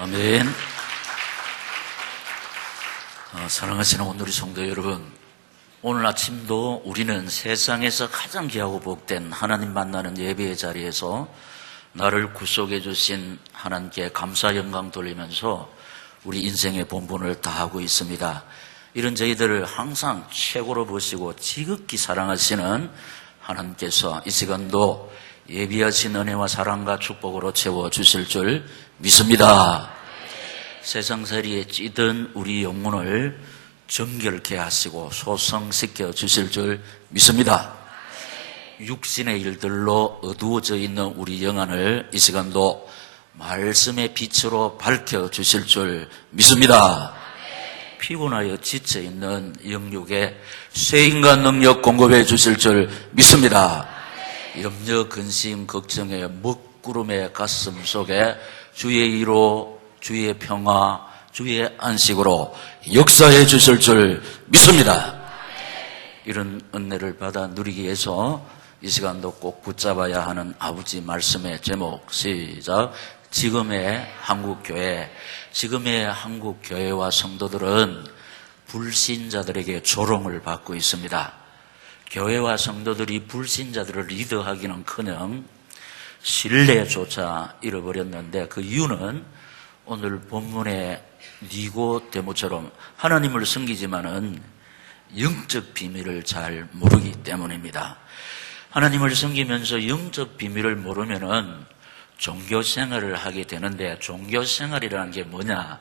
아멘. 사랑하시는 온누리 성도 여러분, 오늘 아침도 우리는 세상에서 가장 귀하고 복된 하나님 만나는 예배의 자리에서 나를 구속해 주신 하나님께 감사 영광 돌리면서 우리 인생의 본분을 다하고 있습니다. 이런 저희들을 항상 최고로 보시고 지극히 사랑하시는 하나님께서 이 시간도 예비하신 은혜와 사랑과 축복으로 채워주실 줄 믿습니다. 세상살이에 찌든 우리 영혼을 정결케 하시고 소성시켜 주실 줄 믿습니다. 육신의 일들로 어두워져 있는 우리 영안을 이 시간도 말씀의 빛으로 밝혀 주실 줄 믿습니다. 피곤하여 지쳐 있는 영육에 쇠인과 능력 공급해 주실 줄 믿습니다. 염려, 근심, 걱정의 먹구름의 가슴 속에 주의 위로, 주의 평화, 주의 안식으로 역사해 주실 줄 믿습니다. 이런 은혜를 받아 누리기 위해서 이 시간도 꼭 붙잡아야 하는 아버지 말씀의 제목, 시작. 지금의 한국교회. 지금의 한국교회와 성도들은 불신자들에게 조롱을 받고 있습니다. 교회와 성도들이 불신자들을 리더하기는커녕 신뢰조차 잃어버렸는데, 그 이유는 오늘 본문의 니고데모처럼 하나님을 섬기지만은 영적 비밀을 잘 모르기 때문입니다. 하나님을 섬기면서 영적 비밀을 모르면은 종교 생활을 하게 되는데, 종교 생활이라는 게 뭐냐?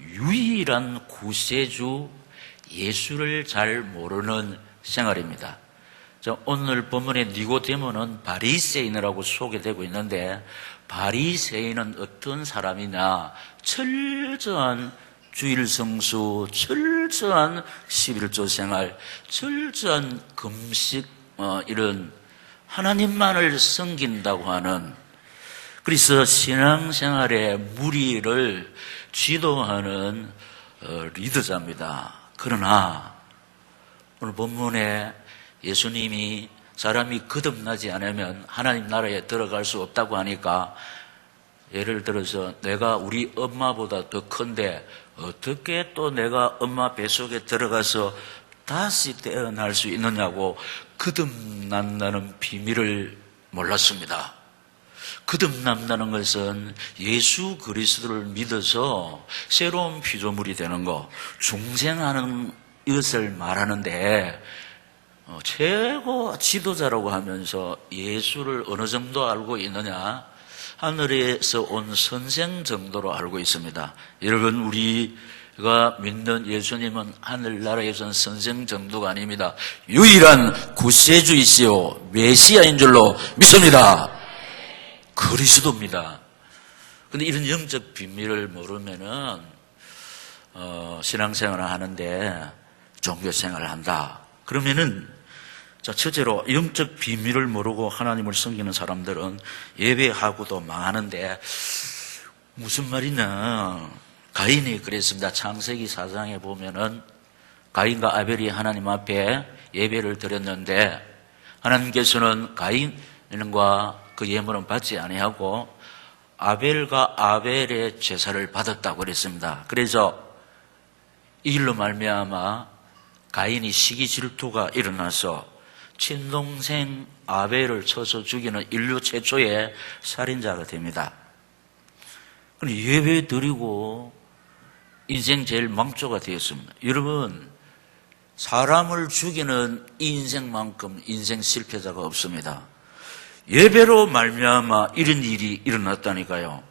유일한 구세주 예수를 잘 모르는 생활입니다. 오늘 본문의 니고데모는 바리새인이라고 소개되고 있는데, 바리새인은 어떤 사람이냐? 철저한 주일 성수, 철저한 11조 생활, 철저한 금식, 이런 하나님만을 섬긴다고 하는, 그래서 신앙생활의 무리를 지도하는 리더자입니다. 그러나 오늘 본문에 예수님이 사람이 거듭나지 않으면 하나님 나라에 들어갈 수 없다고 하니까, 예를 들어서 내가 우리 엄마보다 더 큰데 어떻게 또 내가 엄마 뱃속에 들어가서 다시 태어날 수 있느냐고 거듭난다는 비밀을 몰랐습니다. 거듭난다는 것은 예수 그리스도를 믿어서 새로운 피조물이 되는 것, 중생하는 이것을 말하는데, 최고 지도자라고 하면서 예수를 어느 정도 알고 있느냐? 하늘에서 온 선생 정도로 알고 있습니다. 여러분, 우리가 믿는 예수님은 하늘나라에서는 선생 정도가 아닙니다. 유일한 구세주이시오 메시아인 줄로 믿습니다. 그리스도입니다. 근데 이런 영적 비밀을 모르면은 신앙생활을 하는데 종교생활을 한다. 그러면은, 자, 첫째로 영적 비밀을 모르고 하나님을 섬기는 사람들은 예배하고도 망하는데, 무슨 말이냐? 가인이 그랬습니다. 창세기 4장에 보면은 가인과 아벨이 하나님 앞에 예배를 드렸는데, 하나님께서는 가인과 그 예물은 받지 아니하고 아벨과 아벨의 제사를 받았다고 그랬습니다. 그래서 이 일로 말미암아 가인이 시기 질투가 일어나서 친동생 아벨을 쳐서 죽이는 인류 최초의 살인자가 됩니다. 예배 드리고 인생 제일 망조가 되었습니다. 여러분, 사람을 죽이는 이 인생만큼 인생 실패자가 없습니다. 예배로 말미암아 이런 일이 일어났다니까요.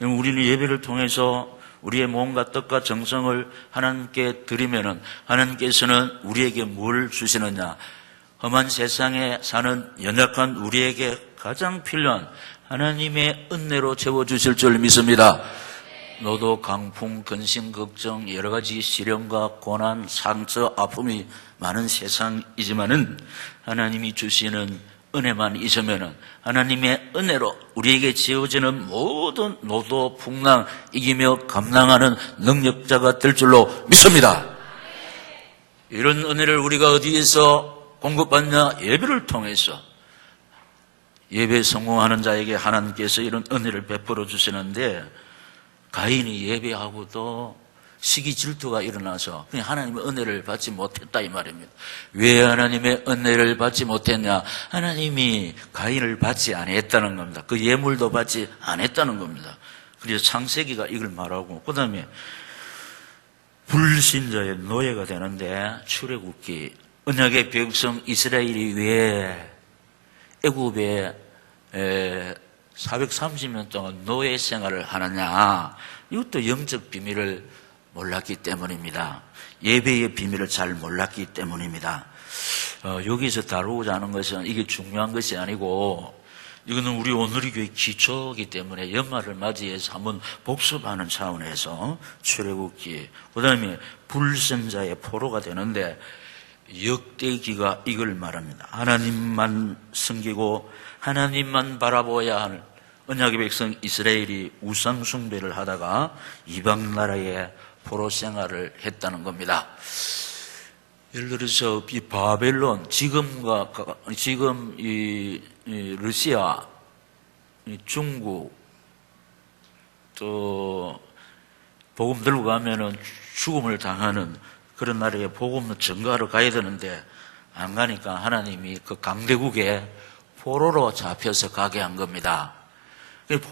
우리는 예배를 통해서 우리의 몸과 뜻과 정성을 하나님께 드리면은 하나님께서는 우리에게 뭘 주시느냐? 험한 세상에 사는 연약한 우리에게 가장 필요한 하나님의 은혜로 채워주실 줄 믿습니다. 노도, 강풍, 근심, 걱정, 여러 가지 시련과 고난, 상처, 아픔이 많은 세상이지만은 하나님이 주시는 은혜만 있으면은 하나님의 은혜로 우리에게 지어지는 모든 노도, 풍랑 이기며 감당하는 능력자가 될 줄로 믿습니다. 이런 은혜를 우리가 어디에서 공급받냐? 예배를 통해서. 예배에 성공하는 자에게 하나님께서 이런 은혜를 베풀어 주시는데, 가인이 예배하고도 시기 질투가 일어나서 그냥 하나님의 은혜를 받지 못했다 이 말입니다. 왜 하나님의 은혜를 받지 못했냐? 하나님이 가인을 받지 않았다는 겁니다. 그 예물도 받지 않았다는 겁니다. 그래서 창세기가 이걸 말하고, 그 다음에 불신자의 노예가 되는데 출애굽기, 언약의 백성 이스라엘이 왜 애굽에 430년 동안 노예 생활을 하느냐? 이것도 영적 비밀을 몰랐기 때문입니다. 예배의 비밀을 잘 몰랐기 때문입니다. 여기서 다루고자 하는 것은 이게 중요한 것이 아니고, 이거는 우리 오늘의 교회 기초이기 때문에 연말을 맞이해서 한번 복습하는 차원에서 출애굽기, 그 다음에 불신자의 포로가 되는데 역대기가 이걸 말합니다. 하나님만 섬기고 하나님만 바라보아야 할 언약의 백성 이스라엘이 우상 숭배를 하다가 이방 나라에 포로 생활을 했다는 겁니다. 예를 들어서 이 바벨론, 지금 이 러시아, 중국, 또 복음 들고 가면은 죽음을 당하는 그런 나라에 복음 전가하러 가야 되는데 안 가니까 하나님이 그 강대국에 포로로 잡혀서 가게 한 겁니다.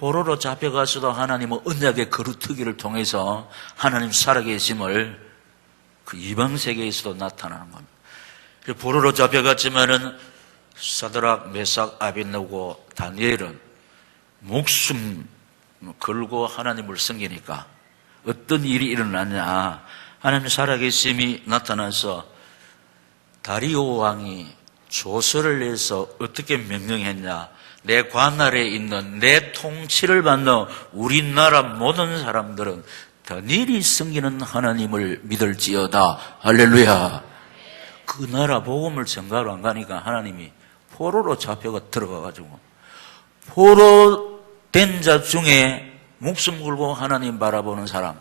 포로로 잡혀가서도 하나님은 언약의 거루트기를 통해서 하나님 살아계심을 그 이방 세계에서도 나타나는 겁니다. 포로로 잡혀갔지만은 사드락, 메삭, 아벳느고, 다니엘은 목숨 걸고 하나님을 섬기니까 어떤 일이 일어났냐? 하나님 살아계심이 나타나서 다리오 왕이 조서를 내서 어떻게 명령했냐? 내 관할에 있는 내 통치를 받는 우리나라 모든 사람들은 다니엘이 섬기는 하나님을 믿을지어다. 할렐루야. 그 나라 복음을 전가로 안 가니까 하나님이 포로로 잡혀가 들어가가지고 포로 된 자 중에 목숨 걸고 하나님 바라보는 사람,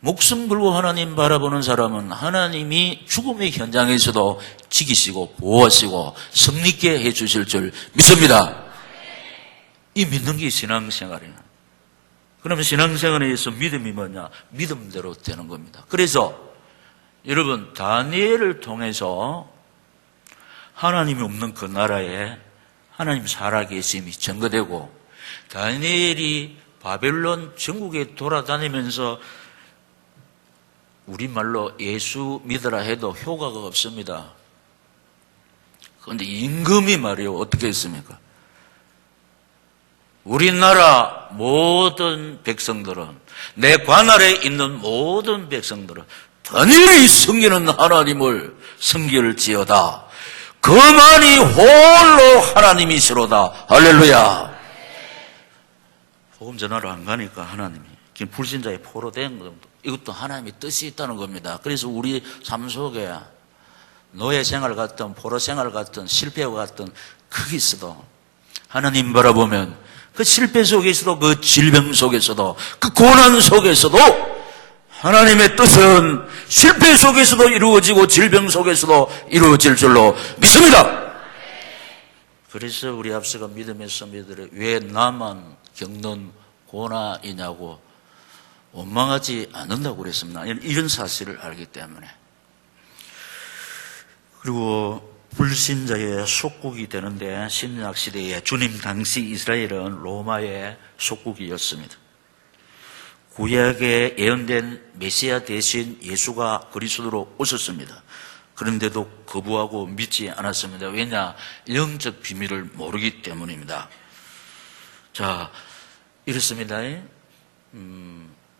목숨 걸고 하나님 바라보는 사람은 하나님이 죽음의 현장에서도 지키시고 보호하시고 승리케 해주실 줄 믿습니다. 이 믿는 게 신앙생활이에요. 그러면 신앙생활에서 믿음이 뭐냐? 믿음대로 되는 겁니다. 그래서 여러분, 다니엘을 통해서 하나님이 없는 그 나라에 하나님 살아계심이 증거되고, 다니엘이 바벨론 전국에 돌아다니면서 우리말로 예수 믿으라 해도 효과가 없습니다. 그런데 임금이 말이요, 어떻게 했습니까? 우리나라 모든 백성들은, 내 관할에 있는 모든 백성들은 다니엘이 섬기는 하나님을 섬길지어다. 그만이 홀로 하나님이시로다. 할렐루야. 복음 전하러 안 가니까 하나님이 지금 불신자의 포로 된 것도 이것도 하나님의 뜻이 있다는 겁니다. 그래서 우리 삶 속에 노예 생활 같든 포로 생활 같든 실패와 같든 거기서도 하나님 바라보면 그 실패 속에서도 그 질병 속에서도 그 고난 속에서도 하나님의 뜻은 실패 속에서도 이루어지고 질병 속에서도 이루어질 줄로 믿습니다. 그래서 우리 앞서가 믿음의 선배들이 왜 나만 겪는 고난이냐고 원망하지 않는다고 그랬습니다. 이런 사실을 알기 때문에. 그리고 불신자의 속국이 되는데 신약 시대에 주님 당시 이스라엘은 로마의 속국이었습니다. 구약에 예언된 메시아 대신 예수가 그리스도로 오셨습니다. 그런데도 거부하고 믿지 않았습니다. 왜냐? 영적 비밀을 모르기 때문입니다. 자, 이렇습니다.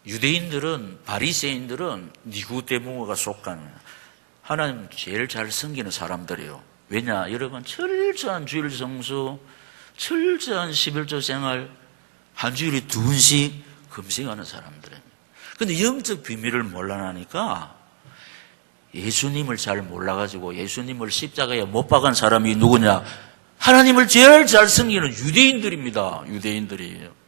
유대인들은, 바리새인들은 니고데모가 속한 하나님 제일 잘 섬기는 사람들이에요. 왜냐? 여러분, 철저한 주일 성수, 철저한 11조 생활, 한 주일에 2번씩 금식하는 사람들입니다. 그런데 영적 비밀을 몰라나니까 예수님을 잘 몰라가지고 예수님을 십자가에 못 박은 사람이 누구냐? 하나님을 제일 잘 섬기는 유대인들입니다. 유대인들이에요.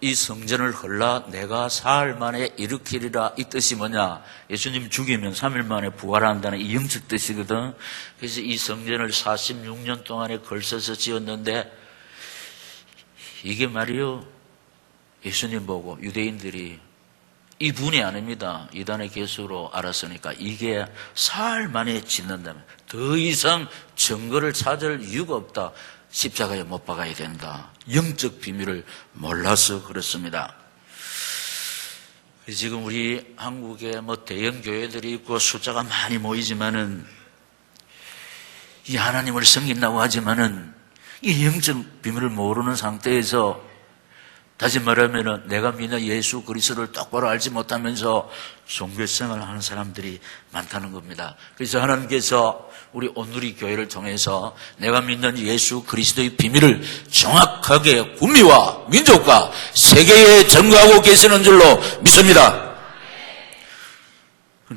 이 성전을 헐라 내가 사흘 만에 일으키리라, 이 뜻이 뭐냐? 예수님 죽이면 3일 만에 부활한다는 이 영적 뜻이거든. 그래서 이 성전을 46년 동안에 걸쳐서 지었는데 이게 말이요, 예수님 보고 유대인들이 이분이 아닙니다. 이단의 개수로 알았으니까 이게 사흘 만에 짓는다면 더 이상 증거를 찾을 이유가 없다. 십자가에 못 박아야 된다. 영적 비밀을 몰라서 그렇습니다. 지금 우리 한국에 대형 교회들이 있고 숫자가 많이 모이지만은 이 하나님을 섬긴다고 하지만은 이 영적 비밀을 모르는 상태에서 다시 말하면 내가 믿는 예수 그리스도를 똑바로 알지 못하면서 종교생활을 하는 사람들이 많다는 겁니다. 그래서 하나님께서 우리 온누리 교회를 통해서 내가 믿는 예수 그리스도의 비밀을 정확하게 국민과 민족과 세계에 전가하고 계시는 줄로 믿습니다.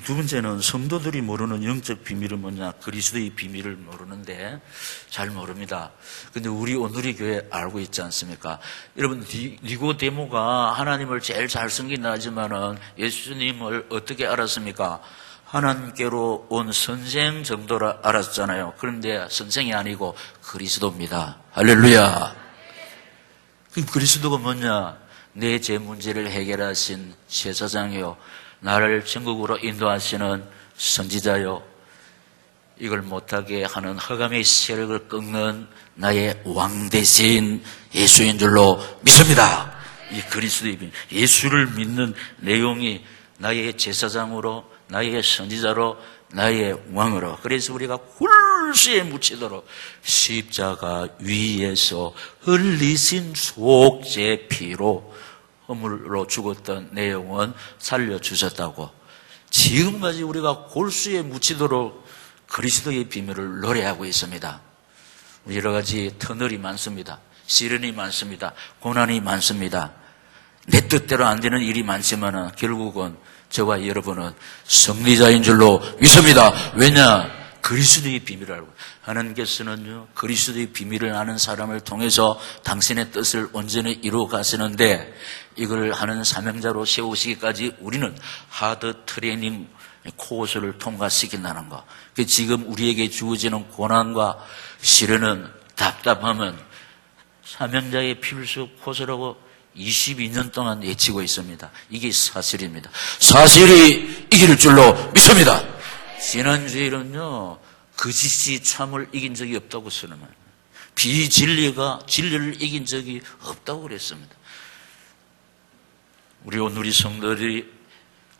두 번째는 성도들이 모르는 영적 비밀은 뭐냐? 그리스도의 비밀을 모르는데 잘 모릅니다. 근데 우리 온누리 교회 알고 있지 않습니까? 여러분, 니고데모가 하나님을 제일 잘 섬긴다 하지만은 예수님을 어떻게 알았습니까? 하나님께로 온 선생 정도로 알았잖아요. 그런데 선생이 아니고 그리스도입니다. 할렐루야. 그 그리스도가 뭐냐? 내 죄 문제를 해결하신 제사장이요, 나를 천국으로 인도하시는 선지자요, 이걸 못하게 하는 흑암의 세력을 꺾는 나의 왕 대신 예수인 줄로 믿습니다. 이 그리스도의 비밀, 예수를 믿는 내용이 나의 제사장으로, 나의 선지자로, 나의 왕으로, 그래서 우리가 굴수에 묻히도록 십자가 위에서 흘리신 속죄 피로 허물로 죽었던 내용은 살려주셨다고, 지금까지 우리가 골수에 묻히도록 그리스도의 비밀을 노래하고 있습니다. 여러 가지 터널이 많습니다. 시련이 많습니다. 고난이 많습니다. 내 뜻대로 안 되는 일이 많지만 결국은 저와 여러분은 승리자인 줄로 믿습니다. 왜냐? 그리스도의 비밀을 알고, 하나님께서는요, 그리스도의 비밀을 아는 사람을 통해서 당신의 뜻을 온전히 이루어 가시는데, 이걸 하는 사명자로 세우시기까지 우리는 하드 트레이닝 코스를 통과시킨다는 거. 지금 우리에게 주어지는 고난과 시련은, 답답함은 사명자의 필수 코스라고 22년 동안 외치고 있습니다. 이게 사실입니다. 사실이 이길 줄로 믿습니다. 지난주에는요, 거짓이 참을 이긴 적이 없다고 쓰는, 비진리가 진리를 이긴 적이 없다고 그랬습니다. 우리 오늘 성도들이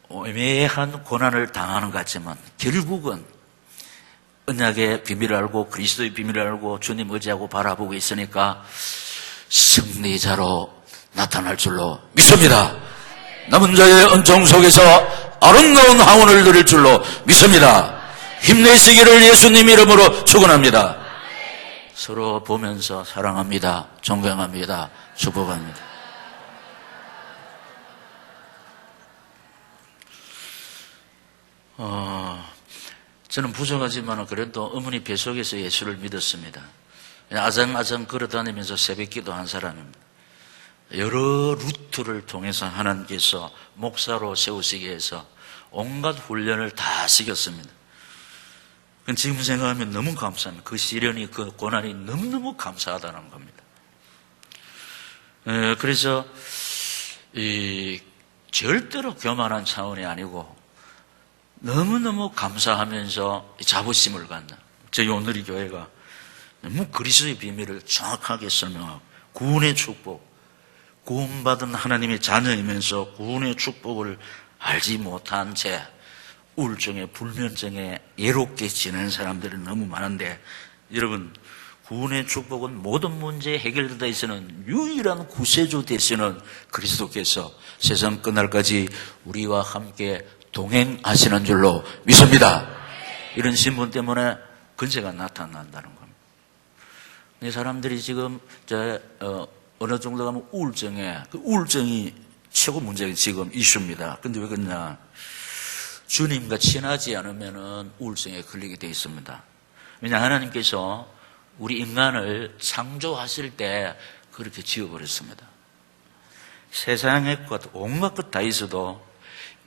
애매한 고난을 당하는 것 같지만 결국은 언약의 비밀을 알고 그리스도의 비밀을 알고 주님 의지하고 바라보고 있으니까 승리자로 나타날 줄로 믿습니다. 남은 자의 은총 속에서 아름다운 항원을 누릴 줄로 믿습니다. 힘내시기를 예수님 이름으로 축원합니다. 서로 보면서 사랑합니다. 존경합니다. 축복합니다. 저는 부족하지만 그래도 어머니 뱃속에서 예수를 믿었습니다. 아장아장 걸어다니면서 새벽기도 한 사람입니다. 여러 루트를 통해서 하나님께서 목사로 세우시기 위해서 온갖 훈련을 다 시켰습니다. 지금 생각하면 너무 감사합니다. 그 시련이, 그 고난이 너무너무 감사하다는 겁니다. 그래서 절대로 교만한 차원이 아니고 너무너무 감사하면서 자부심을 갖는, 저희 오늘의 교회가 너무 그리스도의 비밀을 정확하게 설명하고, 구원의 축복, 구원받은 하나님의 자녀이면서 구원의 축복을 알지 못한 채 우울증에, 불면증에 예롭게 지내는 사람들이 너무 많은데, 여러분, 구원의 축복은 모든 문제에 해결되어 있는 유일한 구세주 되시는 그리스도께서 세상 끝날까지 우리와 함께 동행하시는 줄로 믿습니다. 이런 신분 때문에 근세가 나타난다는 겁니다. 이 사람들이 지금 어느 정도 가면 그 우울증이 최고 문제가 지금 이슈입니다. 근데 왜 그러냐? 주님과 친하지 않으면 우울증에 걸리게 되어 있습니다. 왜냐? 하나님께서 우리 인간을 창조하실 때 그렇게 지어버렸습니다. 세상의 것, 온갖 것 다 있어도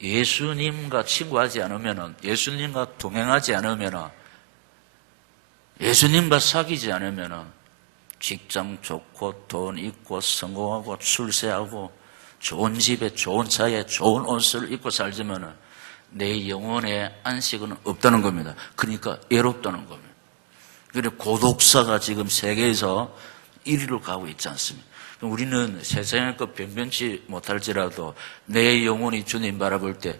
예수님과 친구하지 않으면, 예수님과 동행하지 않으면, 예수님과 사귀지 않으면 직장 좋고 돈 있고 성공하고 출세하고 좋은 집에, 좋은 차에, 좋은 옷을 입고 살지만 내 영혼의 안식은 없다는 겁니다. 그러니까 외롭다는 겁니다. 그래서 고독사가 지금 세계에서 1위로 가고 있지 않습니까? 우리는 세상의 것 변변치 못할지라도 내 영혼이 주님 바라볼 때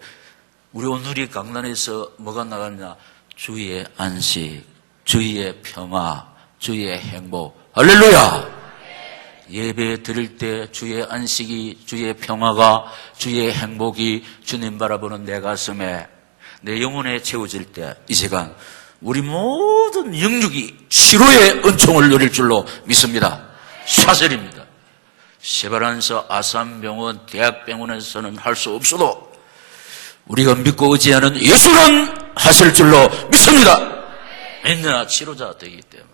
우리 오늘이 강단에서 뭐가 나갔냐? 주의 안식, 주의 평화, 주의 행복. 할렐루야! 예배 드릴 때 주의 안식이, 주의 평화가, 주의 행복이 주님 바라보는 내 가슴에, 내 영혼에 채워질 때 이 시간 우리 모든 영육이 치료의 은총을 누릴 줄로 믿습니다. 사실입니다. 세바란서, 아산병원, 대학병원에서는 할 수 없어도 우리가 믿고 의지하는 예수는 하실 줄로 믿습니다. 왜냐? 치료자 되기 때문에.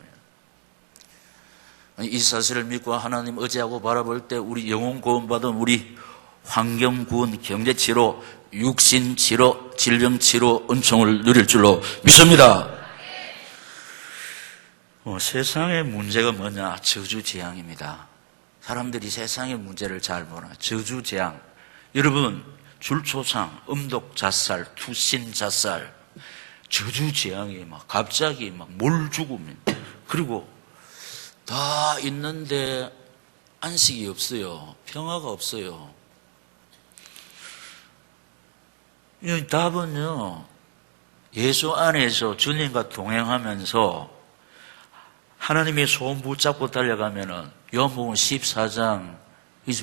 이 사실을 믿고 하나님 의지하고 바라볼 때 우리 영혼 구원받은 우리 환경 구원, 경제 치료, 육신 치료, 질병 치료 은총을 누릴 줄로 믿습니다. 세상의 문제가 뭐냐? 저주재앙입니다. 사람들이 세상의 문제를 잘 모르는 저주재앙. 여러분, 줄초상, 음독자살, 투신자살, 저주재앙이 막 갑자기 막 몰죽음입니다. 그리고 다 있는데 안식이 없어요. 평화가 없어요. 이 답은요, 예수 안에서 주님과 동행하면서 하나님의 손 붙잡고 달려가면은 요한복음 14장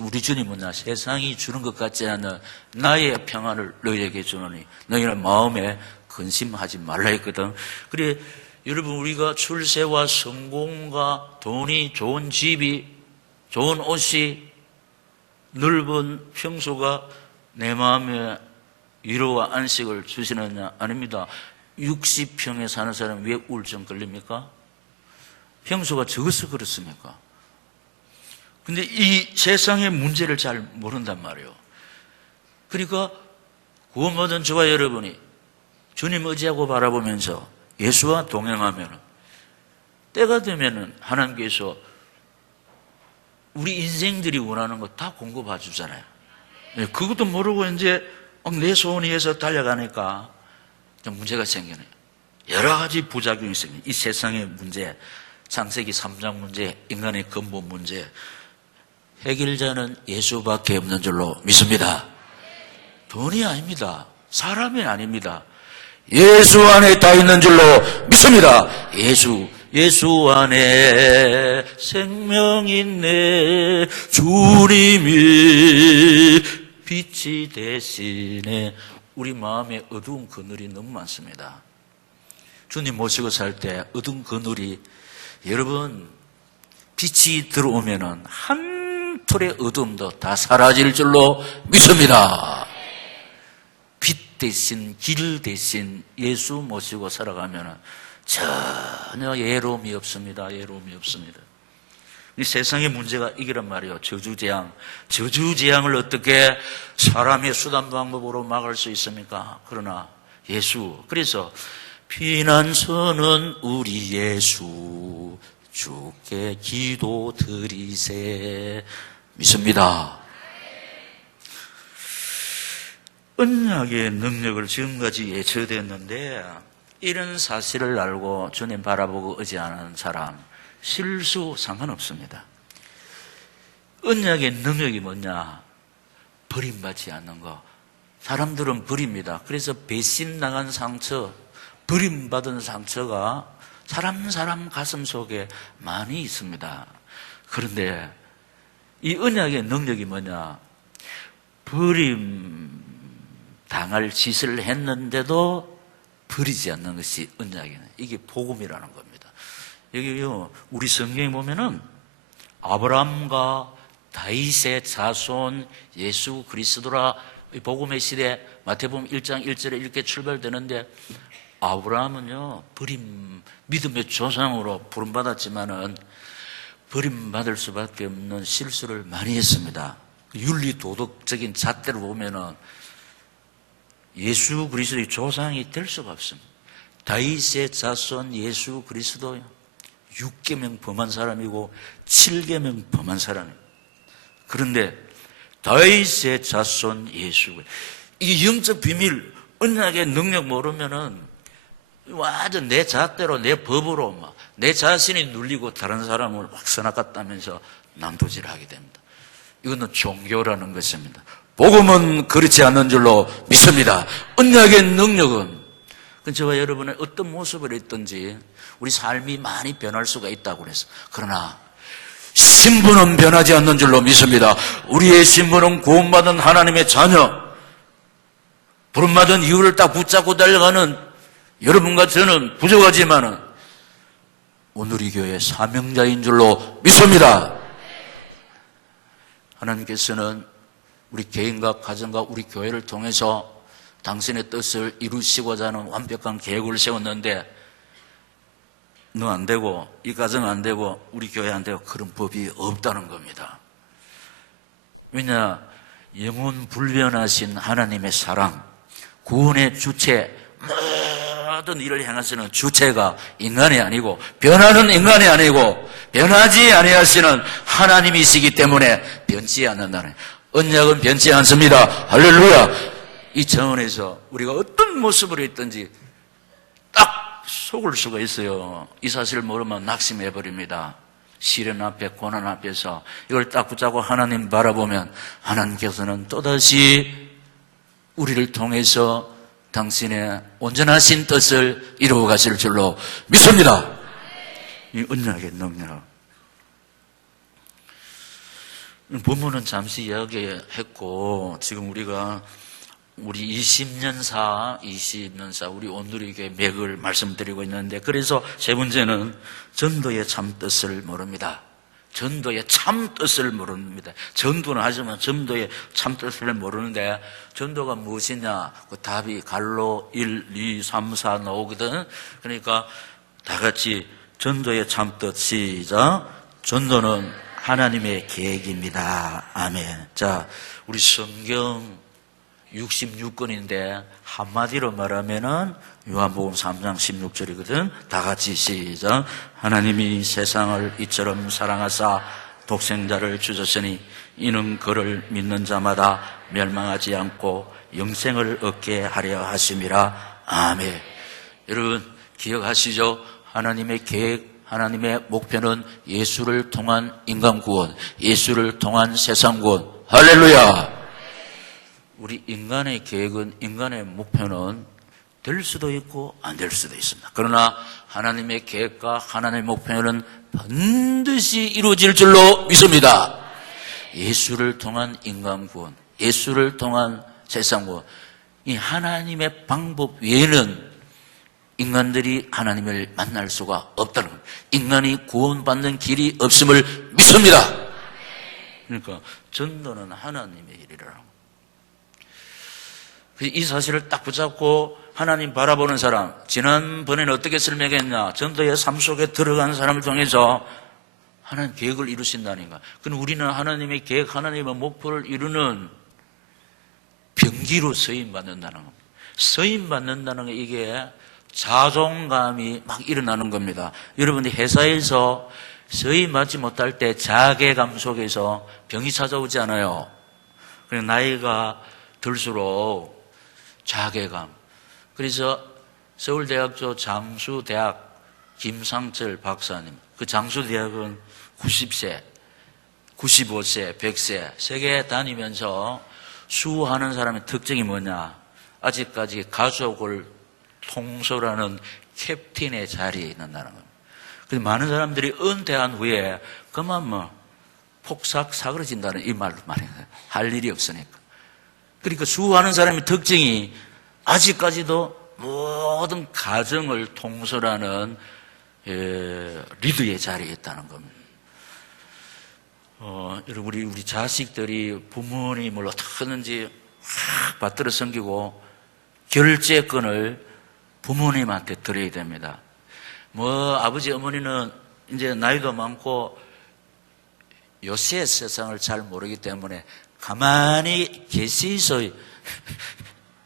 우리 주님은 세상이 주는 것 같지 않은 나의 평안을 너희에게 주노니 너희는 마음에 근심하지 말라 했거든. 그래 여러분, 우리가 출세와 성공과 돈이, 좋은 집이, 좋은 옷이, 넓은 평소가 내 마음에 위로와 안식을 주시느냐? 아닙니다. 60평에 사는 사람 왜 우울증 걸립니까? 평소가 적어서 그렇습니까? 근데 이 세상의 문제를 잘 모른단 말이에요. 그러니까 구원받은 저와 여러분이 주님 의지하고 바라보면서 예수와 동행하면 때가 되면은 하나님께서 우리 인생들이 원하는 거 다 공급해 주잖아요. 그것도 모르고 이제 내 소원이 해서 달려가니까 좀 문제가 생기네요. 여러 가지 부작용이 있습니다. 이 세상의 문제, 창세기 3장 문제, 인간의 근본 문제, 해결자는 예수밖에 없는 줄로 믿습니다. 돈이 아닙니다. 사람이 아닙니다. 예수 안에 다 있는 줄로 믿습니다. 예수 안에 생명이 있네. 주님이 빛이 대신에 우리 마음에 어두운 그늘이 너무 많습니다. 주님 모시고 살 때 어두운 그늘이, 여러분, 빛이 들어오면은 한 톨의 어둠도 다 사라질 줄로 믿습니다. 빛 대신, 길 대신 예수 모시고 살아가면 전혀 외로움이 없습니다. 외로움이 없습니다. 이 세상의 문제가 이기란 말이에요. 저주재앙. 저주재앙을 어떻게 사람의 수단 방법으로 막을 수 있습니까? 그러나 예수. 그래서 피난처는 우리 예수, 주께 기도 드리세. 믿습니다. 언약의 능력을 지금까지 예처되었는데 이런 사실을 알고 주님 바라보고 의지하는 사람 실수 상관없습니다. 언약의 능력이 뭐냐? 버림받지 않는 거. 사람들은 버립니다. 그래서 배신당한 상처, 버림받은 상처가 사람 가슴 속에 많이 있습니다. 그런데 이 언약의 능력이 뭐냐? 버림 당할 짓을 했는데도 버리지 않는 것이 언약이에요. 이게 복음이라는 겁니다. 여기요, 우리 성경에 보면은 아브라함과 다윗의 자손 예수 그리스도라, 복음의 시대 마태복음 1장 1절에 이렇게 출발되는데, 아브라함은요 믿음의 조상으로 부름받았지만은 버림받을 수밖에 없는 실수를 많이 했습니다. 윤리 도덕적인 잣대로 보면은 예수 그리스도의 조상이 될 수가 없습니다. 다윗의 자손 예수 그리스도 6계명 범한 사람이고 7계명 범한 사람이에요. 그런데 다윗의 자손 예수. 이 영적 비밀, 언약의 능력 모르면은 완전 내 잣대로, 내 법으로 막 내 자신이 눌리고 다른 사람을 막 선악같다면서 남도질하게 됩니다. 이거는 종교라는 것입니다. 복음은 그렇지 않는 줄로 믿습니다. 언약의 능력은 저와 여러분의 어떤 모습을 있든지 우리 삶이 많이 변할 수가 있다고 그래서, 그러나 신분은 변하지 않는 줄로 믿습니다. 우리의 신분은 구원받은 하나님의 자녀, 부름받은 이유를 딱 붙잡고 달려가는 여러분과 저는 부족하지만은 오늘 이 교회의 사명자인 줄로 믿습니다. 하나님께서는 우리 개인과 가정과 우리 교회를 통해서 당신의 뜻을 이루시고자 하는 완벽한 계획을 세웠는데, 너 안 되고 이 가정 안 되고 우리 교회 안 되고 그런 법이 없다는 겁니다. 왜냐, 영원 불변하신 하나님의 사랑, 구원의 주체, 모든 일을 행하시는 주체가 인간이 아니고, 변하는 인간이 아니고 변하지 아니하시는 하나님이시기 때문에 변치 않는다는, 언약은 변치 않습니다. 할렐루야. 이 차원에서 우리가 어떤 모습으로 있든지 딱 속을 수가 있어요. 이 사실을 모르면 낙심해버립니다. 시련 앞에, 고난 앞에서 이걸 딱 붙잡고 하나님 바라보면 하나님께서는 또다시 우리를 통해서 당신의 온전하신 뜻을 이루어 가실 줄로 믿습니다. 이 언약의 능력. 본문은 잠시 이야기했고, 지금 우리가 우리 20년사 우리 온누리교회 맥을 말씀드리고 있는데, 그래서 세 번째는 전도의 참뜻을 모릅니다. 전도의 참뜻을 모릅니다. 전도는 하지만 전도의 참뜻을 모르는데, 전도가 무엇이냐? 그 답이 갈로 1, 2, 3, 4 나오거든. 그러니까 다 같이 전도의 참뜻 시작. 전도는 하나님의 계획입니다. 아멘. 자, 우리 성경 66권인데 한마디로 말하면은 요한복음 3장 16절이거든. 다 같이 시작. 하나님이 세상을 이처럼 사랑하사 독생자를 주셨으니 이는 그를 믿는 자마다 멸망하지 않고 영생을 얻게 하려 하심이라. 아멘. 여러분 기억하시죠? 하나님의 계획, 하나님의 목표는 예수를 통한 인간 구원, 예수를 통한 세상 구원. 할렐루야. 우리 인간의 계획은, 인간의 목표는 될 수도 있고 안 될 수도 있습니다. 그러나 하나님의 계획과 하나님의 목표는 반드시 이루어질 줄로 믿습니다. 예수를 통한 인간 구원, 예수를 통한 세상 구원, 이 하나님의 방법 외에는 인간들이 하나님을 만날 수가 없다는 겁니다. 인간이 구원받는 길이 없음을 믿습니다. 그러니까 전도는 하나님의 일이라는 겁니다. 이 사실을 딱 붙잡고 하나님 바라보는 사람, 지난번에는 어떻게 설명했냐? 전도의 삶 속에 들어간 사람을 통해서 하나님 계획을 이루신다니까. 그럼 우리는 하나님의 계획, 하나님의 목표를 이루는 병기로 서임받는다는 겁니다. 서임받는다는 게 이게 자존감이 막 일어나는 겁니다. 여러분이 회사에서 서임받지 못할 때 자괴감 속에서 병이 찾아오지 않아요. 그래서 나이가 들수록 자괴감. 그래서 서울대학교 장수대학 김상철 박사님, 그 장수대학은 90세, 95세, 100세 세계 다니면서 수호하는 사람의 특징이 뭐냐? 아직까지 가족을 통솔하는 캡틴의 자리에 있는다는 겁니다. 그래서 많은 사람들이 은퇴한 후에 그만 폭삭 사그러진다는 이 말로 말해요. 할 일이 없으니까. 그러니까 수호하는 사람의 특징이 아직까지도 모든 가정을 통솔하는 리더의 자리에 있다는 겁니다. 여러분, 우리 자식들이 부모님을 어떻게 하는지 확 받들어 섬기고 결제권을 부모님한테 드려야 됩니다. 아버지, 어머니는 이제 나이도 많고 요새 세상을 잘 모르기 때문에 가만히 계시서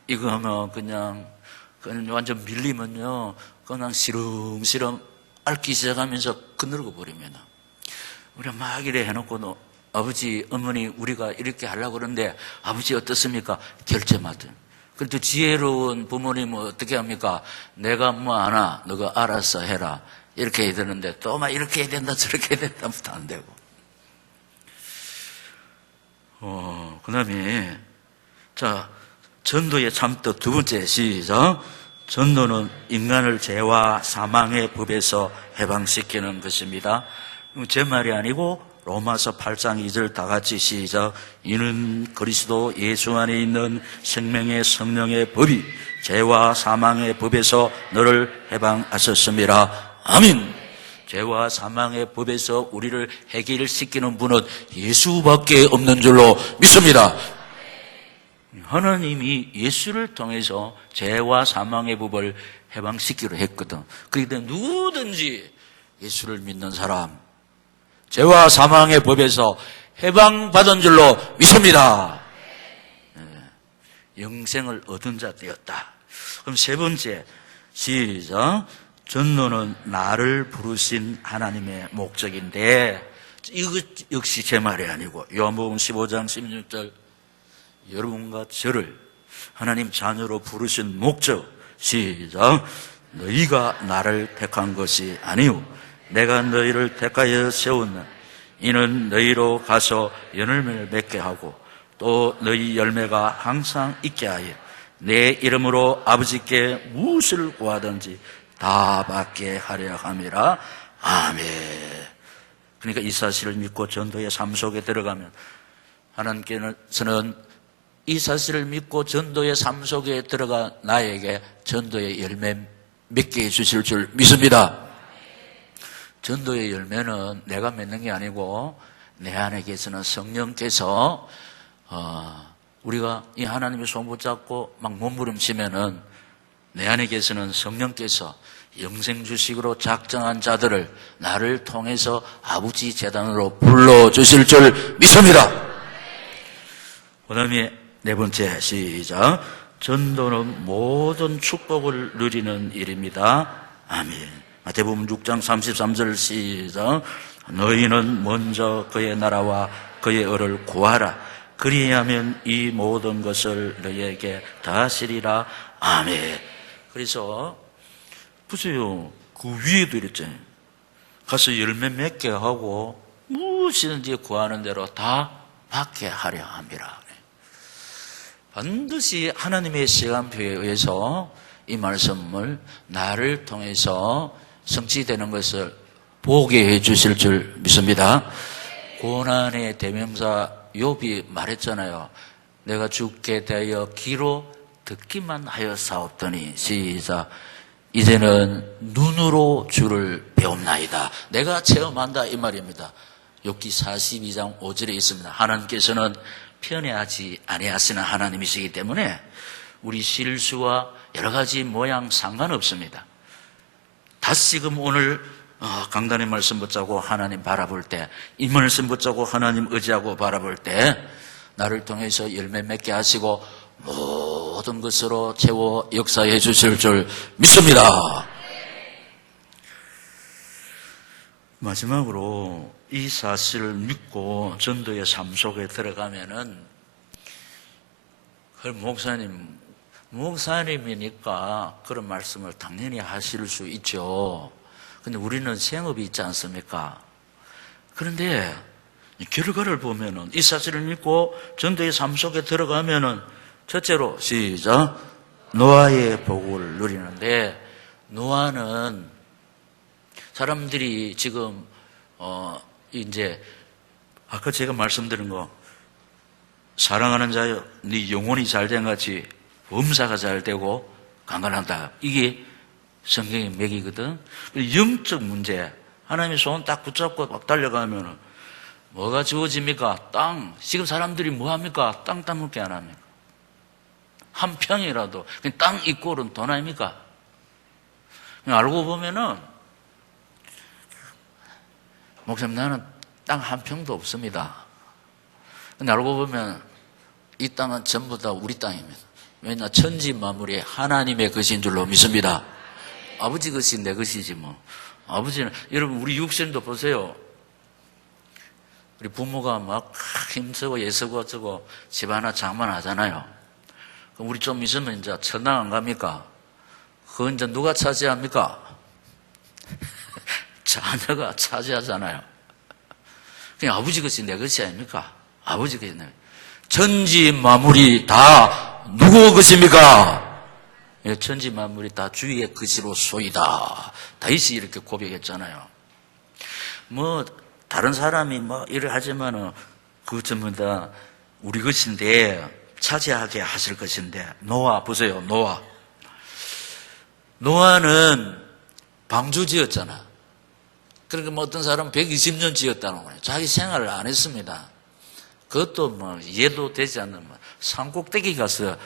이거 하면 그냥 완전 밀리면요, 그냥 시름시름 앓기 시작하면서 그늘고 버립니다. 우리가 막 이래 해놓고도 아버지, 어머니, 우리가 이렇게 하려고 그러는데 아버지 어떻습니까? 결제 맡은. 그래도 지혜로운 부모님은 어떻게 합니까? 내가 뭐 아나, 너가 알아서 해라. 이렇게 해야 되는데 또 막 이렇게 해야 된다, 저렇게 해야 된다, 부터 안 되고. 그 다음에, 자, 전도의 참뜻 두 번째, 시작. 전도는 인간을 죄와 사망의 법에서 해방시키는 것입니다. 제 말이 아니고 로마서 8장 2절 다 같이 시작. 이는 그리스도 예수 안에 있는 생명의 성령의 법이 죄와 사망의 법에서 너를 해방하셨습니다. 아멘. 죄와 사망의 법에서 우리를 해결시키는 분은 예수밖에 없는 줄로 믿습니다. 하나님이 예수를 통해서 죄와 사망의 법을 해방시키기로 했거든. 그렇기 때문에 누구든지 예수를 믿는 사람, 죄와 사망의 법에서 해방받은 줄로 믿습니다. 영생을 얻은 자 되었다. 그럼 세 번째, 시작. 전도는 나를 부르신 하나님의 목적인데, 이거 역시 제 말이 아니고 요한복음 15장 16절, 여러분과 저를 하나님 자녀로 부르신 목적, 시작. 너희가 나를 택한 것이 아니오 내가 너희를 택하여 세웠나. 이는 너희로 가서 열매를 맺게 하고 또 너희 열매가 항상 있게 하여 내 이름으로 아버지께 무엇을 구하든지 다 받게 하려 함이라. 아멘. 그러니까 이 사실을 믿고 전도의 삶 속에 들어가면 하나님께서는 이 사실을 믿고 전도의 삶 속에 들어가 나에게 전도의 열매 맺게 해주실 줄 믿습니다. 전도의 열매는 내가 맺는 게 아니고 내 안에 계시는 성령께서 우리가 이 하나님의 손 붙잡고 막 몸부림치면은 내 안에 계시는 성령께서 영생 주식으로 작정한 자들을 나를 통해서 아버지 재단으로 불러주실 줄 믿습니다. 그 다음에 네 번째, 시작. 전도는 모든 축복을 누리는 일입니다. 아멘. 마태복음 6장 33절 시작. 너희는 먼저 그의 나라와 그의 의를 구하라. 그리하면 이 모든 것을 너희에게 다하시리라. 아멘. 그래서 보세요. 그 위에도 이랬잖아요. 가서 열매 맺게 하고 무엇이든지 구하는 대로 다 받게 하려 함이라. 반드시 하나님의 시간표에 의해서 이 말씀을 나를 통해서 성취되는 것을 보게 해 주실 줄 믿습니다. 고난의 대명사 욥이 말했잖아요. 내가 죽게 되어 귀로 듣기만 하여 사옵더니, 시작. 이제는 눈으로 주를 배움나이다. 내가 체험한다, 이 말입니다. 욥기 42장 5절에 있습니다. 하나님께서는 편애하지 아니하시는 하나님이시기 때문에 우리 실수와 여러 가지 모양 상관없습니다. 다시금 오늘 강단의 말씀 붙잡고 하나님 바라볼 때, 이 말씀 붙잡고 하나님 의지하고 바라볼 때 나를 통해서 열매 맺게 하시고 모든 것으로 채워 역사해 주실 줄 믿습니다. 마지막으로 이 사실을 믿고 전도의 삶 속에 들어가면은 그 목사님이니까 그런 말씀을 당연히 하실 수 있죠. 근데 우리는 생업이 있지 않습니까? 그런데 결과를 보면은 이 사실을 믿고 전도의 삶 속에 들어가면은 첫째로, 시작. 노아의 복을 누리는데, 노아는 사람들이 지금 이제 아까 제가 말씀드린 거, 사랑하는 자여 네 영혼이 잘된 같이 범사가 잘되고 강건하다, 이게 성경의 맥이거든. 영적 문제, 하나님의 손 딱 붙잡고 막 달려가면 뭐가 주어집니까? 땅. 지금 사람들이 뭐합니까? 땅 따먹게 안 합니까? 한 평이라도 땅 이꼴은 돈 아닙니까? 알고 보면은 목사님, 나는 땅 한 평도 없습니다. 근데 알고 보면 이 땅은 전부 다 우리 땅입니다. 왜냐, 천지 만물이 하나님의 것인 줄로 믿습니다. 아버지 것이 내 것이지 뭐. 아버지는, 여러분 우리 육신도 보세요. 우리 부모가 막 힘쓰고 애쓰고 어쩌고 집 하나 장만하잖아요. 그럼 우리 좀 있으면 이제 천당 안 갑니까? 그건 이제 누가 차지합니까? 자녀가 차지하잖아요. 그냥 아버지 것이 내 것이 아닙니까? 아버지 것이 내 것이. 천지 만물이 다 누구 것입니까? 예, 천지 만물이 다 주의 것이로 소이다. 다윗이 이렇게 고백했잖아요. 뭐 다른 사람이 뭐 일을 하지만은 그것 전부 다 우리 것인데 차지하게 하실 것인데. 노아 보세요. 노아는 방주 지었잖아. 그러니까 뭐 어떤 사람은 120년 지었다는 거예요. 자기 생활을 안 했습니다. 그것도 뭐 이해도 되지 않는 산 꼭대기 가서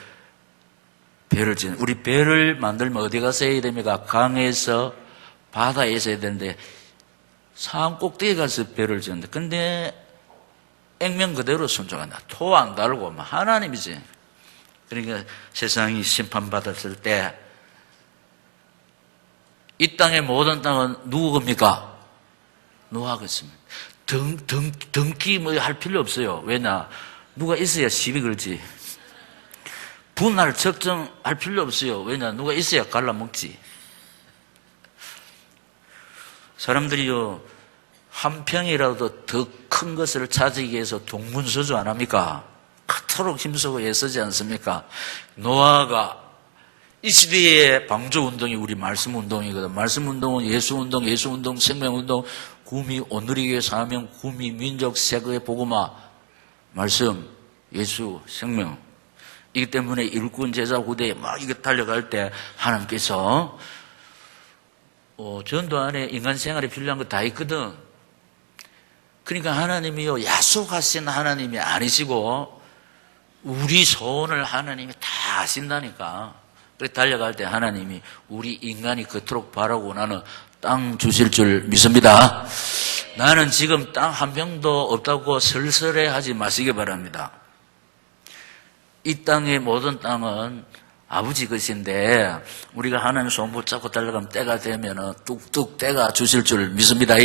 배를 지는. 우리 배를 만들면 어디 가서 해야 됩니까? 강에서 바다에서 해야 되는데 산 꼭대기 가서 배를 지는데, 근데 액면 그대로 순종한다. 토 안 달고 뭐 하나님이지. 그러니까 세상이 심판받았을 때 이 땅의 모든 땅은 누구 겁니까? 노아 것입니다. 등기 뭐 할 필요 없어요. 왜냐? 누가 있어야 시비 걸지. 분할 측정할 필요 없어요. 왜냐? 누가 있어야 갈라먹지. 사람들이요, 한 평이라도 더 큰 것을 찾기 위해서 동문서주 안 합니까? 그토록 힘쓰고 애쓰지 않습니까? 노아가 이 시대의 방주운동이 우리 말씀운동이거든. 말씀운동은 예수운동, 생명운동, 구미, 오늘이 교회 사명, 구미, 민족, 세계의 복음화, 말씀, 예수, 생명. 이기 때문에 일꾼 제자 후대에 막 이거 달려갈 때 하나님께서 전도 안에 인간 생활에 필요한 거 다 있거든. 그러니까 하나님이요, 약속하신 하나님이 아니시고 우리 소원을 하나님이 다 아신다니까. 그래서 달려갈 때 하나님이 우리 인간이 그토록 바라고 나는 땅 주실 줄 믿습니다. 나는 지금 땅 한 평도 없다고 설설해 하지 마시기 바랍니다. 이 땅의 모든 땅은 아버지 것인데 우리가 하나님 소원 붙잡고 달려가면 때가 되면 뚝뚝 때가 주실 줄 믿습니다.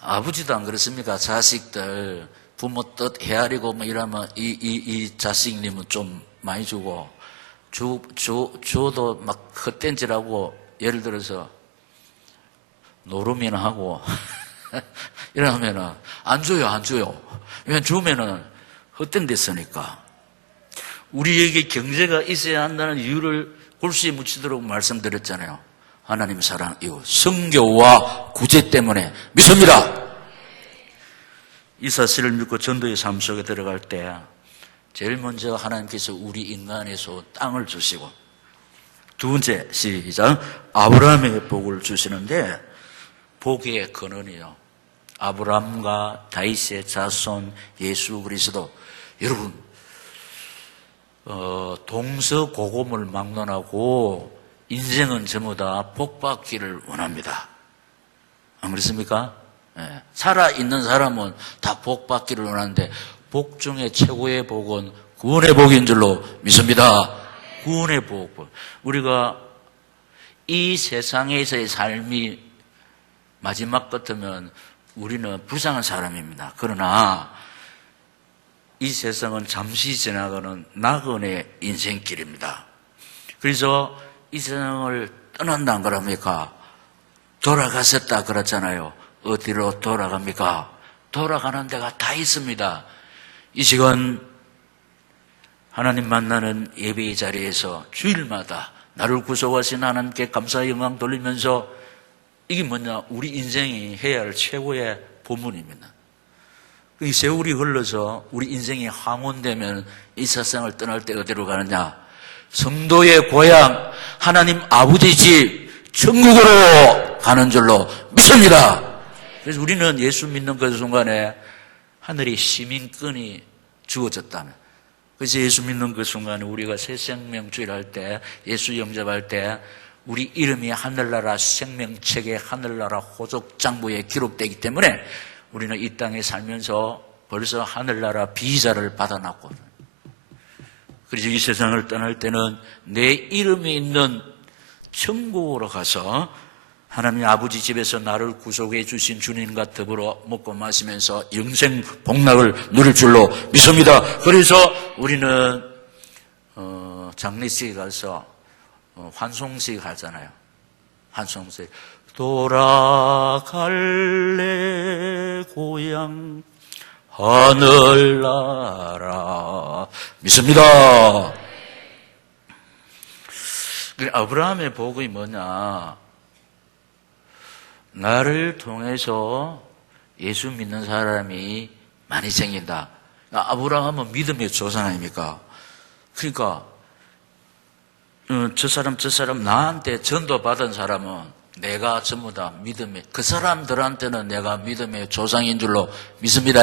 아버지도 안 그렇습니까? 자식들 부모 뜻 헤아리고 뭐 이러면 이 자식님은 좀 많이 주고 줘도 막 헛된질하고 예를 들어서 노름이나 하고 이러면은 안 줘요. 왜냐면 주면은 헛된 데 쓰니까. 우리에게 경제가 있어야 한다는 이유를 골수에 묻히도록 말씀드렸잖아요. 하나님 사랑, 이웃, 성교와 구제 때문에 믿습니다. 이 사실을 믿고 전도의 삶 속에 들어갈 때 제일 먼저 하나님께서 우리 인간에서 땅을 주시고, 두 번째, 시작, 아브라함의 복을 주시는데, 복의 근원이요, 아브라함과 다윗의 자손 예수 그리스도. 여러분, 동서고금을 막론하고 인생은 전부 다 복받기를 원합니다. 안 그렇습니까? 네. 살아있는 사람은 다 복받기를 원하는데 복 중에 최고의 복은 구원의 복인 줄로 믿습니다. 구원의 복. 우리가 이 세상에서의 삶이 마지막 같으면 우리는 불쌍한 사람입니다. 그러나 이 세상은 잠시 지나가는 낙원의 인생길입니다. 그래서 이 세상을 떠난다 안 그럽니까? 돌아가셨다 그랬잖아요. 어디로 돌아갑니까? 돌아가는 데가 다 있습니다. 이 시간 하나님 만나는 예배의 자리에서 주일마다 나를 구속하신 하나님께 감사 영광 돌리면서, 이게 뭐냐? 우리 인생이 해야 할 최고의 본문입니다. 이 세월이 흘러서 우리 인생이 황혼되면 이 세상을 떠날 때 어디로 가느냐? 성도의 고향, 하나님 아버지 집, 천국으로 가는 줄로 믿습니다. 그래서 우리는 예수 믿는 그 순간에 하늘의 시민권이 주어졌다는. 그래서 예수 믿는 그 순간에 우리가 새 생명 주일할 때, 예수 영접할 때 우리 이름이 하늘나라 생명책에 하늘나라 호족장부에 기록되기 때문에 우리는 이 땅에 살면서 벌써 하늘나라 비자를 받아놨거든. 그래서 이 세상을 떠날 때는 내 이름이 있는 천국으로 가서 하나님 아버지 집에서 나를 구속해 주신 주님과 더불어 먹고 마시면서 영생 복락을 누릴 줄로 믿습니다. 그래서 우리는 장례식에 가서 환송식 하잖아요. 환송식. 돌아갈래 고향 하늘나라. 믿습니다. 아브라함의 복이 뭐냐? 나를 통해서 예수 믿는 사람이 많이 생긴다. 아브라함은 믿음의 조상 아닙니까? 그러니까 저 사람 나한테 전도받은 사람은 내가 전부 다 믿음의, 그 사람들한테는 내가 믿음의 조상인 줄로 믿습니다.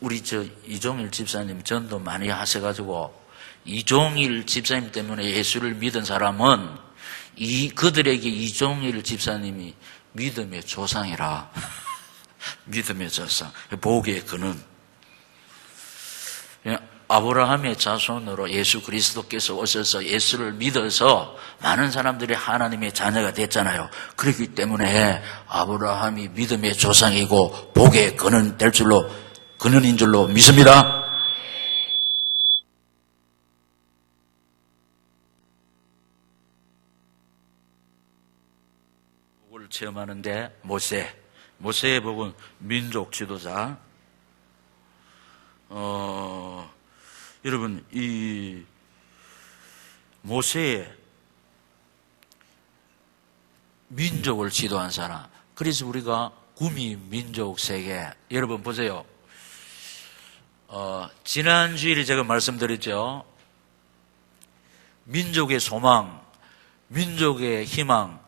우리 이종일 집사님 전도 많이 하셔가지고 이종일 집사님 때문에 예수를 믿은 사람은 그들에게 이종일 집사님이 믿음의 조상이라. 믿음의 조상, 복의 근원. 아브라함의 자손으로 예수 그리스도께서 오셔서 예수를 믿어서 많은 사람들이 하나님의 자녀가 됐잖아요. 그렇기 때문에 아브라함이 믿음의 조상이고 복의 근원인 줄로 믿습니다. 복을 체험하는데 모세의 복은 민족 지도자. 여러분, 이 모세의 민족을 지도한 사람. 그래서 우리가 구미 민족 세계. 여러분 보세요. 지난 주일에 제가 말씀드렸죠. 민족의 소망, 민족의 희망,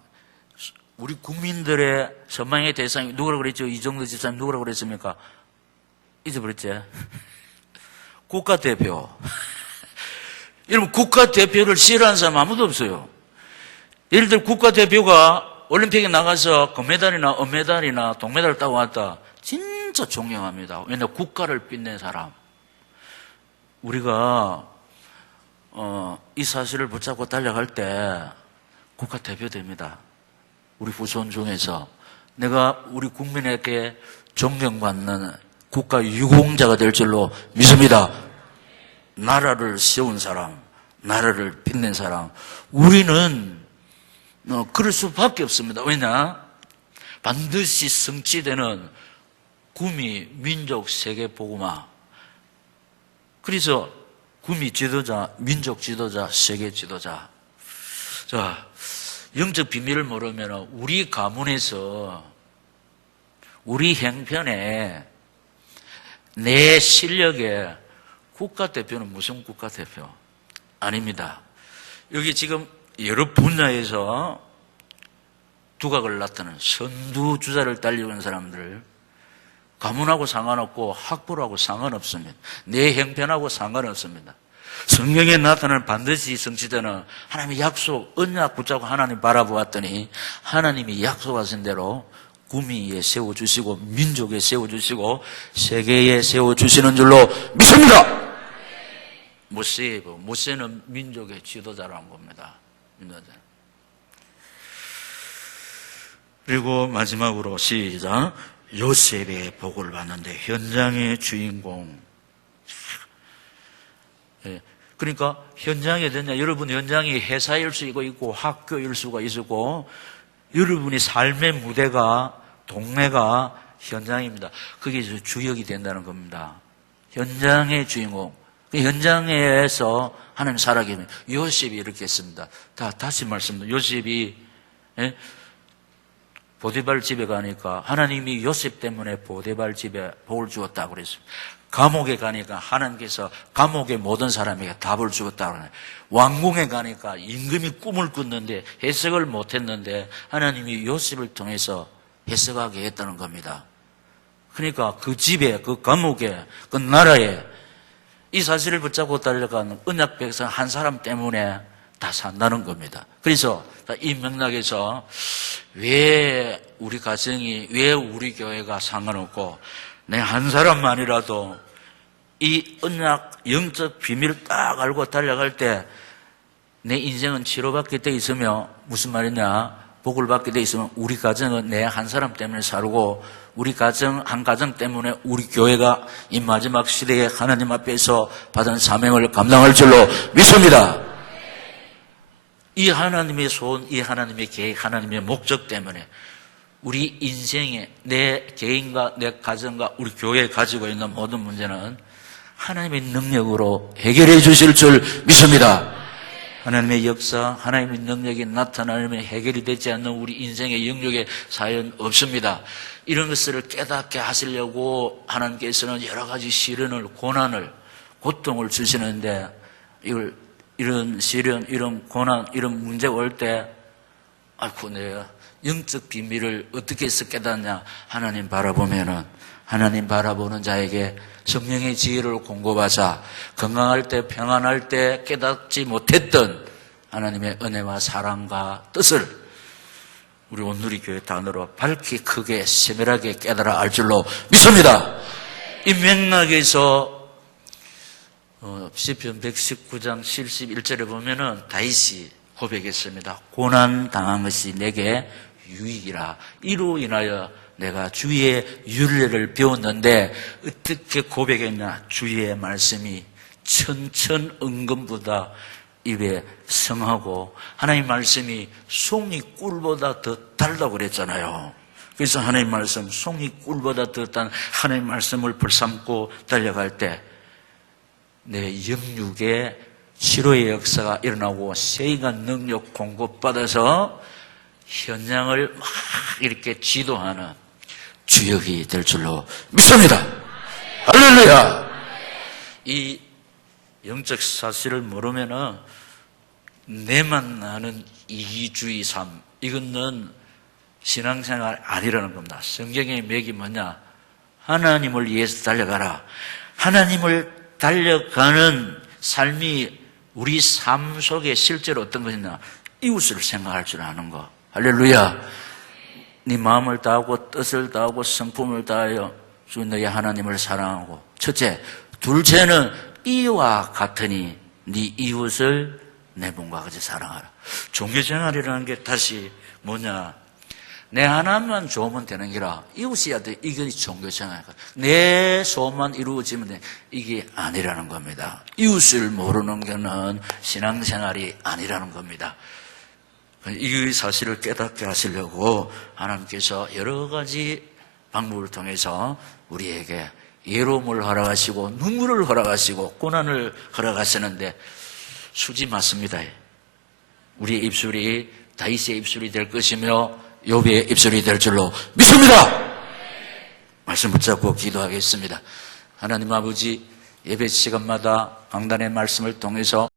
우리 국민들의 선망의 대상이 누구라고 그랬죠? 이정도 집사님 누구라고 그랬습니까? 잊어버렸지? 국가대표. 여러분, 국가대표를 싫어하는 사람 아무도 없어요. 예를 들어 국가대표가 올림픽에 나가서 금메달이나 은메달이나 동메달을 따고 왔다. 진짜 존경합니다. 왜냐하면 국가를 빛낸 사람. 우리가 이 사실을 붙잡고 달려갈 때 국가대표 됩니다. 우리 후손 중에서 내가 우리 국민에게 존경받는 국가 유공자가 될 줄로 믿습니다. 나라를 세운 사람, 나라를 빛낸 사람. 우리는 그럴 수밖에 없습니다. 왜냐? 반드시 성취되는 구미 민족 세계 복음화. 그래서 구미 지도자, 민족 지도자, 세계 지도자. 자, 영적 비밀을 모르면 우리 가문에서 우리 형편에 내 실력에 국가대표는 무슨 국가대표? 아닙니다. 여기 지금 여러 분야에서 두각을 나타내는 선두주자를 달리고 있는 사람들, 가문하고 상관없고 학벌하고 상관없습니다. 내 형편하고 상관없습니다. 성경에 나타나는 반드시 성취되는 하나님의 약속, 언약 붙잡고 하나님 바라보았더니 하나님이 약속하신 대로 구미에 세워주시고 민족에 세워주시고 세계에 세워주시는 줄로 믿습니다. 모세는 민족의 지도자라는 겁니다. 그리고 마지막으로 시작. 요셉의 복을 받는데 현장의 주인공. 그러니까 현장이 됐냐? 여러분 현장이 회사일 수 있고 학교일 수가 있고 여러분이 삶의 무대가 동네가 현장입니다. 그게 주역이 된다는 겁니다. 현장의 주인공. 그 현장에서 하나님 살아계시는 요셉이 이렇게 했습니다. 다시 말씀드립니다. 요셉이 보디발 집에 가니까 하나님이 요셉 때문에 보디발 집에 복을 주었다고 그랬습니다. 감옥에 가니까 하나님께서 감옥의 모든 사람에게 답을 주었다고 그래요. 왕궁에 가니까 임금이 꿈을 꿨는데 해석을 못했는데 하나님이 요셉을 통해서 해석하게 했다는 겁니다. 그러니까 그 집에, 그 감옥에, 그 나라에 이 사실을 붙잡고 달려가는 언약 백성 한 사람 때문에 다 산다는 겁니다. 그래서 이 맥락에서 왜 우리 가정이, 왜 우리 교회가 상관없고 내 한 사람만이라도 이 언약 영적 비밀을 딱 알고 달려갈 때 내 인생은 치료받게 돼 있으며 무슨 말이냐? 복을 받게 돼 있으면 우리 가정은 내 한 사람 때문에 살고 우리 가정, 한 가정 때문에 우리 교회가 이 마지막 시대에 하나님 앞에서 받은 사명을 감당할 줄로 믿습니다. 이 하나님의 소원, 이 하나님의 계획, 하나님의 목적 때문에 우리 인생에 내 개인과 내 가정과 우리 교회에 가지고 있는 모든 문제는 하나님의 능력으로 해결해 주실 줄 믿습니다. 하나님의 역사, 하나님의 능력이 나타나면 해결이 되지 않는 우리 인생의 영역의 사연 없습니다. 이런 것을 깨닫게 하시려고 하나님께서는 여러 가지 시련을, 고난을, 고통을 주시는데 이런 시련, 이런 고난, 이런 문제가 올 때 아이고 내가 영적 비밀을 어떻게 해서 깨닫냐. 하나님 바라보면은 하나님 바라보는 자에게 성령의 지혜를 공급하사 건강할 때 평안할 때 깨닫지 못했던 하나님의 은혜와 사랑과 뜻을 우리 온누리 교회 단어로 밝게 크게 세밀하게 깨달아 알 줄로 믿습니다. 이 맥락에서 시편 119장 71절에 보면은 다윗이 고백했습니다. 고난 당한 것이 내게 유익이라. 이로 인하여 내가 주의 윤례를 배웠는데 어떻게 고백했냐. 주의 말씀이 천천은금보다 입에 성하고 하나님 말씀이 송이 꿀보다 더 달다고 그랬잖아요. 그래서 하나님 말씀, 송이 꿀보다 더 단 하나님 말씀을 불삼고 달려갈 때 내 영육에 치료의 역사가 일어나고 세인간 능력 공급받아서 현장을 막 이렇게 지도하는 주역이 될 줄로 믿습니다. 할렐루야. 이 영적 사실을 모르면은 내만 아는 이기주의 삶, 이거는 신앙생활 아니라는 겁니다. 성경의 맥이 뭐냐? 하나님을 위해서 달려가라. 하나님을 달려가는 삶이 우리 삶 속에 실제로 어떤 것이냐? 이웃을 생각할 줄 아는 거. 할렐루야. 네 마음을 다하고 뜻을 다하고 성품을 다하여 주 너의 하나님을 사랑하고. 첫째. 둘째는 이와 같으니 네 이웃을 내 몸과 같이 사랑하라. 종교생활이라는 게 다시 뭐냐? 내 하나만 좋으면 되는 게라. 이웃이야 돼. 이게 종교생활이야. 내 소원만 이루어지면 돼. 이게 아니라는 겁니다. 이웃을 모르는 것은 신앙생활이 아니라는 겁니다. 이 사실을 깨닫게 하시려고 하나님께서 여러 가지 방법을 통해서 우리에게 예로움을 허락하시고 눈물을 허락하시고 고난을 허락하시는데 수지 맞습니다. 우리의 입술이 다윗의 입술이 될 것이며 욥의 입술이 될 줄로 믿습니다. 말씀 붙잡고 기도하겠습니다. 하나님 아버지, 예배 시간마다 강단의 말씀을 통해서